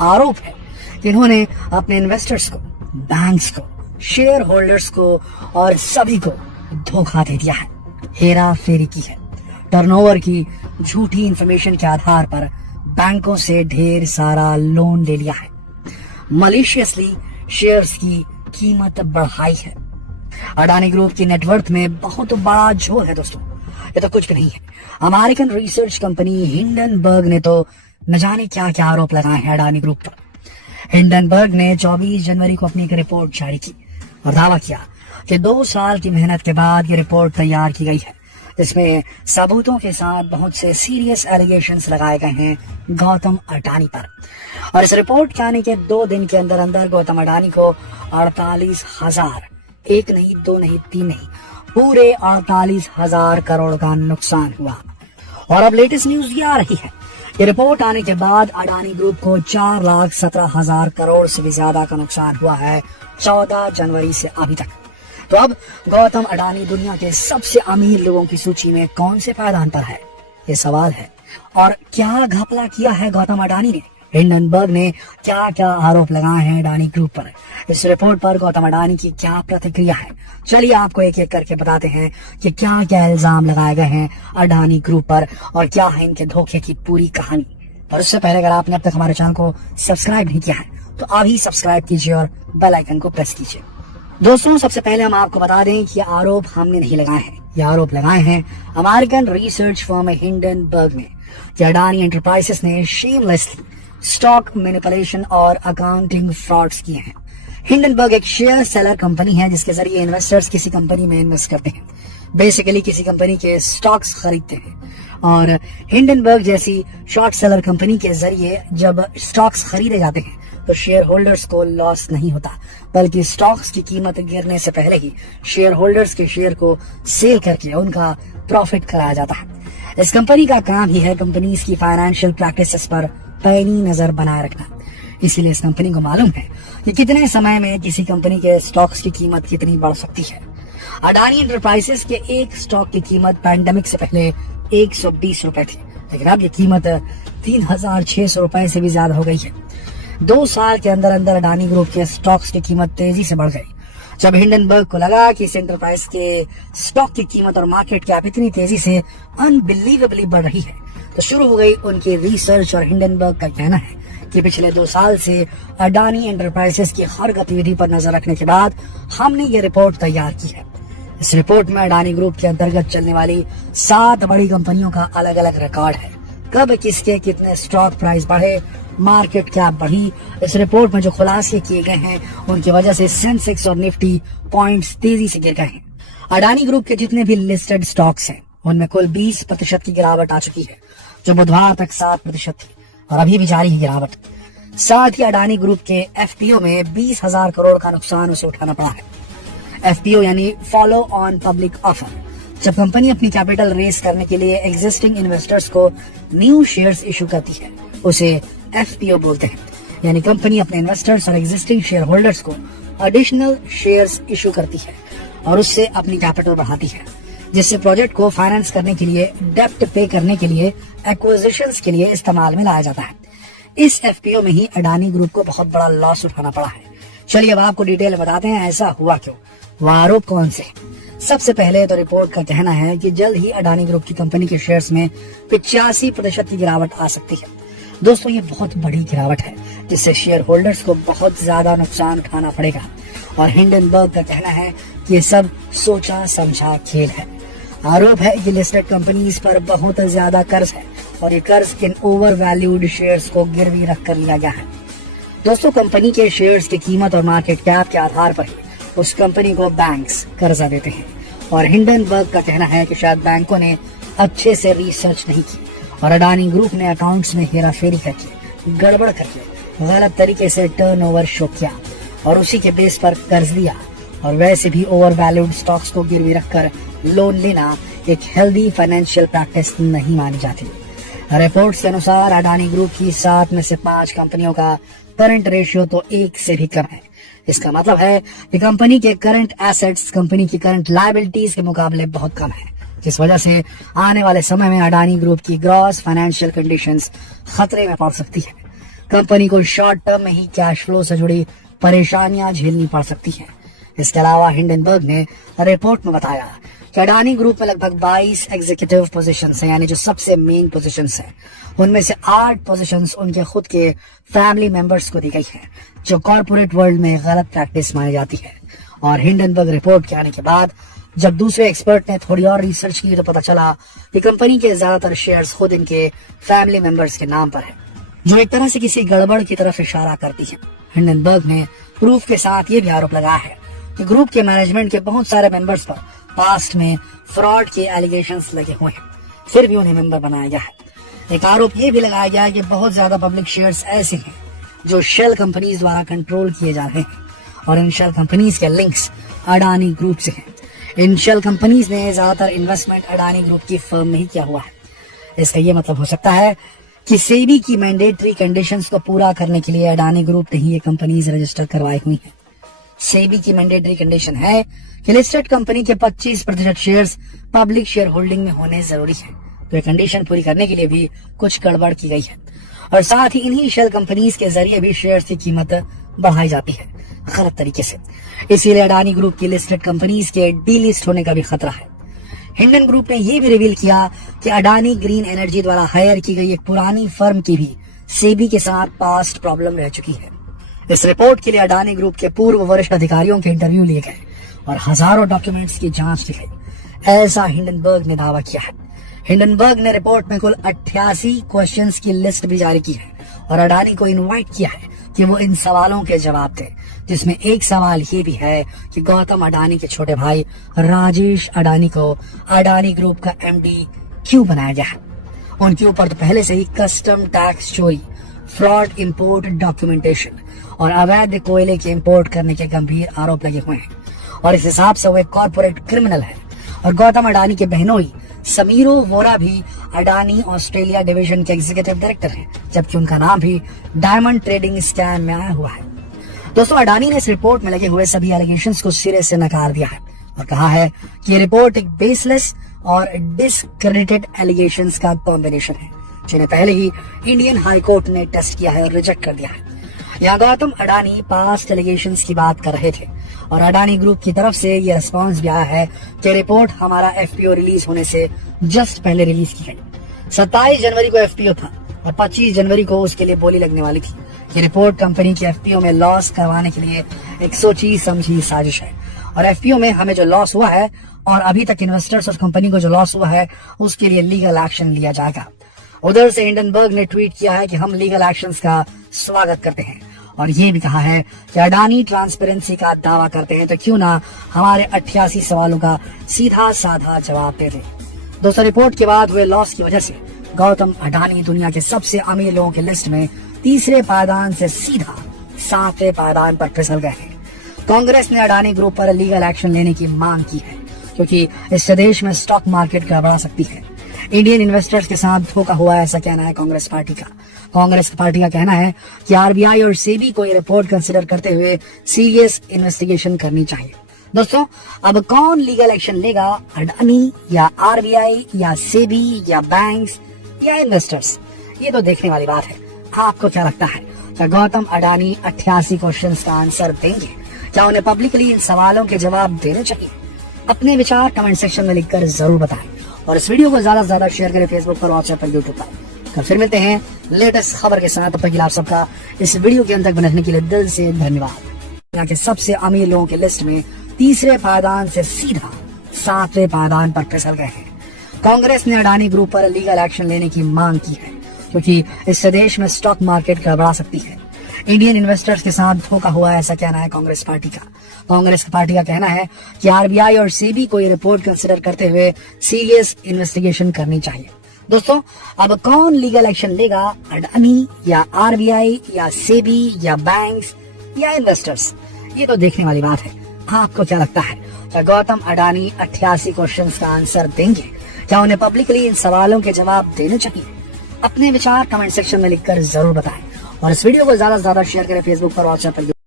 आरोप है कि इन्होंने अपने इन्वेस्टर्स को, बैंक्स को, शेयर होल्डर्स को और सभी को धोखा दे दिया है, हेरा फेरी की है, टर्नओवर की झूठी इंफॉर्मेशन के आधार पर बैंकों से ढेर सारा लोन ले लिया है, मलिशियसली शेयर्स की कीमत बढ़ाई है। अडानी ग्रुप की नेटवर्थ में बहुत बड़ा झोल है दोस्तों, ये तो कुछ भी नहीं है। अमेरिकन रिसर्च कंपनी हिंडनबर्ग ने तो न जाने क्या क्या आरोप लगाए हैं अडानी ग्रुप पर। हिंडनबर्ग ने 24 जनवरी को अपनी एक रिपोर्ट जारी की और दावा किया कि 2 साल की मेहनत के बाद ये रिपोर्ट तैयार की गई है, जिसमें सबूतों के साथ बहुत से सीरियस एलिगेशंस लगाए गए हैं गौतम अडानी पर। और इस रिपोर्ट के आने के 2 दिन के अंदर अंदर गौतम अडानी को 48,000, 1 नहीं 2 नहीं 3 नहीं, पूरे 48,000 करोड़ का नुकसान हुआ। और अब लेटेस्ट न्यूज ये आ रही है, ये रिपोर्ट आने के बाद अडानी ग्रुप को 4,17,000 करोड़ से भी ज्यादा का नुकसान हुआ है 14 जनवरी से अभी तक। तो अब गौतम अडानी दुनिया के सबसे अमीर लोगों की सूची में कौन से पायदान पर है, ये सवाल है। और क्या घपला किया है गौतम अडानी ने? हिंडनबर्ग ने क्या क्या आरोप लगाए हैं अडानी ग्रुप पर? इस रिपोर्ट पर गौतम अडानी की क्या प्रतिक्रिया है? चलिए आपको एक एक करके बताते हैं कि क्या क्या इल्जाम लगाए गए हैं अडानी ग्रुप पर और क्या है इनके धोखे की पूरी कहानी। और उससे पहले अगर आपने अब तक हमारे चैनल को सब्सक्राइब नहीं किया है तो अभी सब्सक्राइब कीजिए और बेल आइकन को प्रेस कीजिए। दोस्तों, सबसे पहले हम आपको बता दें कि आरोप हमने नहीं लगाए हैं, ये आरोप लगाए हैं अमेरिकन रिसर्च फर्म हिंडनबर्ग ने कि अडानी एंटरप्राइजेस ने शेमलेसली स्टॉक मैनिपुलेशन और अकाउंटिंग फ्रॉड्स किए हैं। हिंडनबर्ग एक शेयर सेलर कंपनी है जिसके जरिए इन्वेस्टर्स किसी कंपनी में इन्वेस्ट करते हैं, बेसिकली किसी कंपनी के स्टॉक्स खरीदते हैं। और हिंडनबर्ग जैसी शॉर्ट सेलर कंपनी के जरिए जब स्टॉक्स खरीदे जाते हैं तो शेयर होल्डर्स को लॉस नहीं होता, बल्कि स्टॉक्स की कीमत गिरने से पहले ही शेयर होल्डर्स के शेयर को सेल करके उनका प्रॉफिट कराया जाता है। इस कंपनी का काम ही है कंपनीज की फाइनेंशियल प्रैक्टिसेस पर पैनी नजर बनाए रखना। इसीलिए इस कंपनी को मालूम है कि कितने समय में किसी कंपनी के स्टॉक्स की कीमत कितनी बढ़ सकती है। अडानी एंटरप्राइजेस के एक स्टॉक की कीमत पैंडेमिक से पहले 120 रुपए थी, लेकिन अब ये कीमत 3,600 रुपए से भी ज्यादा हो गई है। 2 साल के अंदर अंदर अडानी ग्रुप के स्टॉक्स की कीमत तेजी से बढ़ गई। जब हिंडनबर्ग को लगा कि इस एंटरप्राइज के स्टॉक की कीमत और मार्केट कैप इतनी तेजी से अनबिलीवेबली बढ़ रही है तो शुरू हो गई उनकी रिसर्च। और हिंडनबर्ग का कहना है कि पिछले 2 साल से अडानी एंटरप्राइजेस की हर गतिविधि पर नजर रखने के बाद हमने ये रिपोर्ट तैयार की है। इस रिपोर्ट में अडानी ग्रुप के अंतर्गत चलने वाली 7 बड़ी कंपनियों का अलग अलग रिकॉर्ड है, कब किसके कितने स्टॉक प्राइस बढ़े, मार्केट कैप बढ़ी। इस रिपोर्ट में जो खुलासे किए गए हैं उनकी वजह से सेंसेक्स और निफ्टी पॉइंट्स तेजी से गिर गए हैं। अडानी ग्रुप के जितने भी लिस्टेड स्टॉक्स हैं उनमें कुल 20% की गिरावट आ चुकी है, जो बुधवार तक 7% थी और अभी भी जारी है गिरावट। साथ ही अडानी ग्रुप के एफपीओ में 20,000 करोड़ का नुकसान उसे उठाना पड़ा है। एफपीओ यानी फॉलो ऑन पब्लिक ऑफर। जब कंपनी अपनी कैपिटल रेस करने के लिए एग्जिस्टिंग इन्वेस्टर्स को न्यू शेयर्स इशू करती है उसे एफपीओ बोलते हैं। यानी कंपनी अपने इन्वेस्टर्स और एग्जिस्टिंग शेयर होल्डर्स को एडिशनल शेयर्स इशू करती है और उससे अपनी कैपिटल बढ़ाती है, जिससे प्रोजेक्ट को फाइनेंस करने के लिए, डेप्ट पे करने के लिए, एक्विजिशंस के लिए इस्तेमाल में लाया जाता है। इस एफपीओ में ही अडानी ग्रुप को बहुत बड़ा लॉस उठाना पड़ा है। चलिए अब आपको डिटेल बताते हैं ऐसा हुआ क्यों, वह आरोप कौन से। सबसे पहले तो रिपोर्ट का कहना है कि जल्द ही अडानी ग्रुप की कंपनी के शेयर्स में 85% की गिरावट आ सकती है। दोस्तों, ये बहुत बड़ी गिरावट है जिससे शेयर होल्डर्स को बहुत ज्यादा नुकसान उठाना पड़ेगा। और हिंडनबर्ग का कहना है कि ये सब सोचा समझा खेल है। आरोप है कि लिस्टेड कंपनीज पर बहुत ज्यादा कर्ज है और ये कर्ज इन ओवर वैल्यूड शेयर्स को गिरवी रख कर लिया गया है। दोस्तों, कंपनी के शेयर्स की कीमत और मार्केट कैप के आधार पर ही उस कंपनी को बैंक्स कर्जा देते हैं। और हिंडनबर्ग का कहना है कि शायद बैंकों ने अच्छे से रिसर्च नहीं की और अडानी ग्रुप ने अकाउंट्स में हेराफेरी करके, गड़बड़ करके, गलत तरीके से टर्नओवर शो किया और उसी के बेस पर कर्ज दिया। और वैसे भी ओवर वैल्यूड स्टॉक्स को गिरवी रखकर लोन लेना एक हेल्दी फाइनेंशियल प्रैक्टिस नहीं मानी जाती। रिपोर्ट्स के अनुसार अडानी ग्रुप की 7 में से 5 कंपनियों का करंट रेशियो तो 1 से भी कम है। इसका मतलब है कि कंपनी के करंट एसेट्स कंपनी की करंट लायबिलिटीज के मुकाबले बहुत कम है, जिस वजह से आने वाले समय में अडानी ग्रुप की ग्रॉस फाइनेंशियल कंडीशंस खतरे में पड़ सकती है। कंपनी को शॉर्ट टर्म में ही कैश फ्लो से जुड़ी परेशानियां झेलनी पड़ सकती हैं। इसके अलावा हिंडनबर्ग ने रिपोर्ट में बताया कि अडानी ग्रुप में लगभग 22 एग्जीक्यूटिव पोजीशंस हैं, यानी जो सबसे मेन पोजीशंस हैं, उनमें से 8 पोजीशंस उनके खुद के फैमिली मेंबर्स को दी गई है, जो कॉर्पोरेट वर्ल्ड में गलत प्रैक्टिस मानी जाती है। और हिंडनबर्ग रिपोर्ट के आने के बाद जब दूसरे एक्सपर्ट ने थोड़ी और रिसर्च की तो पता चला कि कंपनी के ज्यादातर शेयर्स खुद इनके फैमिली मेंबर्स के नाम पर है, जो एक तरह से किसी गड़बड़ की तरफ इशारा करती है। हिंडनबर्ग ने प्रूफ के साथ ये भी आरोप लगाया है कि ग्रुप के मैनेजमेंट के बहुत सारे मेंबर्स पर पास्ट में फ्रॉड के एलिगेशंस लगे हुए हैं, फिर भी उन्हें मेंबर बनाया गया है। एक आरोप ये भी लगाया गया है कि बहुत ज्यादा पब्लिक शेयर्स ऐसे हैं जो शेल कंपनीज द्वारा कंट्रोल किए जा रहे हैं, और इन शेल कंपनीज के लिंक्स अडानी ग्रुप से हैं। इन शेल कंपनीज ने ज्यादातर इन्वेस्टमेंट अडानी ग्रुप की फर्म में ही किया हुआ है। इसका ये मतलब हो सकता है कि सेबी की मैंडेटरी कंडीशंस को पूरा करने के लिए अडानी ग्रुप ने ही ये कंपनीज रजिस्टर करवाई हुई हैं। सेबी की मैंडेटरी कंडीशन है कि लिस्टेड कंपनी के 25% शेयर्स पब्लिक शेयर होल्डिंग में होने जरूरी है। तो ये कंडीशन पूरी करने के लिए भी कुछ गड़बड़ की गई है, और साथ ही इन्हीं शेयर कंपनीज के जरिए भी शेयर्स की कीमत बढ़ाई जाती है गलत तरीके से। इसीलिए अडानी ग्रुप की लिस्टेड कंपनीज के डीलिस्ट होने का भी खतरा है। हिंडन ग्रुप ने यह भी रिवील किया कि अडानी ग्रीन एनर्जी द्वारा हायर की गई एक पुरानी फर्म की भी सेबी के साथ पास्ट प्रॉब्लम रह चुकी है। इस रिपोर्ट के लिए अडानी ग्रुप के पूर्व वरिष्ठ अधिकारियों के इंटरव्यू लिए गए और हजारों डॉक्यूमेंट्स की जांच की गई, ऐसा हिंडनबर्ग ने दावा किया है। हिंडनबर्ग ने रिपोर्ट में कुल 88 क्वेश्चंस की लिस्ट भी जारी की है और अडानी को इनवाइट किया है कि वो इन सवालों के जवाब दे, जिसमें एक सवाल ये भी है कि गौतम अडानी के छोटे भाई राजेश अडानी को अडानी ग्रुप का एमडी क्यों बनाया गया है। उनके ऊपर तो पहले से ही कस्टम टैक्स चोरी, फ्रॉड इंपोर्ट डॉक्यूमेंटेशन और अवैध कोयले के इंपोर्ट करने के गंभीर आरोप लगे हुए हैं, और इस हिसाब से वो एक कॉर्पोरेट क्रिमिनल है। और गौतम अडानी के बहनोई समीरो वोरा भी अडानी ऑस्ट्रेलिया डिवीजन के एग्जीक्यूटिव डायरेक्टर हैं, जबकि उनका नाम भी डायमंड ट्रेडिंग स्कैम में आया हुआ है। दोस्तों, अडानी ने इस रिपोर्ट में लगे हुए सभी एलिगेशंस को सिरे से नकार दिया है और कहा है कि ये रिपोर्ट एक बेसलेस और डिसक्रेडिटेड एलिगेशंस का कॉम्बिनेशन है, जिन्हें पहले ही इंडियन हाई कोर्ट ने टेस्ट किया है और रिजेक्ट कर दिया है। यहाँ गौतम अडानी पास्ट एलिगेशंस की बात कर रहे थे और अडानी ग्रुप की तरफ से ये रिस्पांस भी आया है कि रिपोर्ट हमारा एफपीओ रिलीज होने से जस्ट पहले रिलीज की गई। 27 जनवरी को एफपीओ था और 25 जनवरी को उसके लिए बोली लगने वाली थी। ये रिपोर्ट कंपनी की एफपीओ में लॉस करवाने के लिए एक सोची समझी साजिश है, और एफपीओ में हमें जो लॉस हुआ है और अभी तक इन्वेस्टर्स और कंपनी को जो लॉस हुआ है उसके लिए लीगल एक्शन लिया जाएगा। उधर से हिंडनबर्ग ने ट्वीट किया है कि हम लीगल एक्शंस का स्वागत करते हैं और ये भी कहा है कि अडानी ट्रांसपेरेंसी का दावा करते हैं तो क्यों ना हमारे 88 सवालों का सीधा साधा जवाब दे दें। दोस्तों, रिपोर्ट के बाद हुए लॉस की वजह से गौतम अडानी दुनिया के सबसे अमीर लोगों की लिस्ट में तीसरे पायदान से सीधा 7वें पायदान पर फिसल गए हैं। कांग्रेस ने अडानी ग्रुप पर लीगल एक्शन लेने की मांग की है, क्योंकि इससे देश में स्टॉक मार्केट गड़बड़ा सकती है। इंडियन इन्वेस्टर्स के साथ धोखा हुआ, ऐसा कहना है कांग्रेस पार्टी का। कांग्रेस पार्टी का कहना है कि आरबीआई और सेबी को ये रिपोर्ट कंसिडर करते हुए सीरियस इन्वेस्टिगेशन करनी चाहिए। दोस्तों, अब कौन लीगल एक्शन लेगा, अडानी या आरबीआई या सेबी या बैंक्स या इन्वेस्टर्स, ये तो देखने वाली बात है। आपको क्या लगता है, क्या गौतम अडानी 88 क्वेश्चंस का आंसर देंगे? क्या उन्हें पब्लिकली इन सवालों के जवाब देने चाहिए? अपने विचार कमेंट सेक्शन में लिखकर जरूर बताएं और इस वीडियो को ज्यादा से ज्यादा शेयर करें फेसबुक पर, व्हाट्सएप पर, यूट्यूब पर। कल फिर मिलते हैं लेटेस्ट खबर के साथ। तब तक के लिए आप सबका इस वीडियो के अंत तक बने रहने के लिए दिल से धन्यवाद। यहाँ के सबसे अमीर लोगों की लिस्ट में तीसरे पायदान से सीधा 7वें पायदान पर फिसल गए हैं। कांग्रेस ने अडानी ग्रुप पर लीगल एक्शन लेने की मांग की है, क्योंकि इससे देश में स्टॉक मार्केट गड़बड़ा सकती है। इंडियन इन्वेस्टर्स के साथ धोखा हुआ, ऐसा कहना है कांग्रेस पार्टी का। कांग्रेस पार्टी का कहना है कि आरबीआई और सेबी को ये रिपोर्ट कंसिडर करते हुए सीरियस इन्वेस्टिगेशन करनी चाहिए। दोस्तों, अब कौन लीगल एक्शन लेगा, अडानी या आरबीआई या सेबी या बैंक्स या इन्वेस्टर्स, ये तो देखने वाली बात है। आपको क्या लगता है, क्या गौतम अडानी 88 क्वेश्चंस का आंसर देंगे? क्या उन्हें पब्लिकली इन सवालों के जवाब देने चाहिए? अपने विचार कमेंट सेक्शन में लिखकर जरूर बताएं और इस वीडियो को ज्यादा से ज्यादा शेयर करें फेसबुक पर, व्हाट्सएप पर।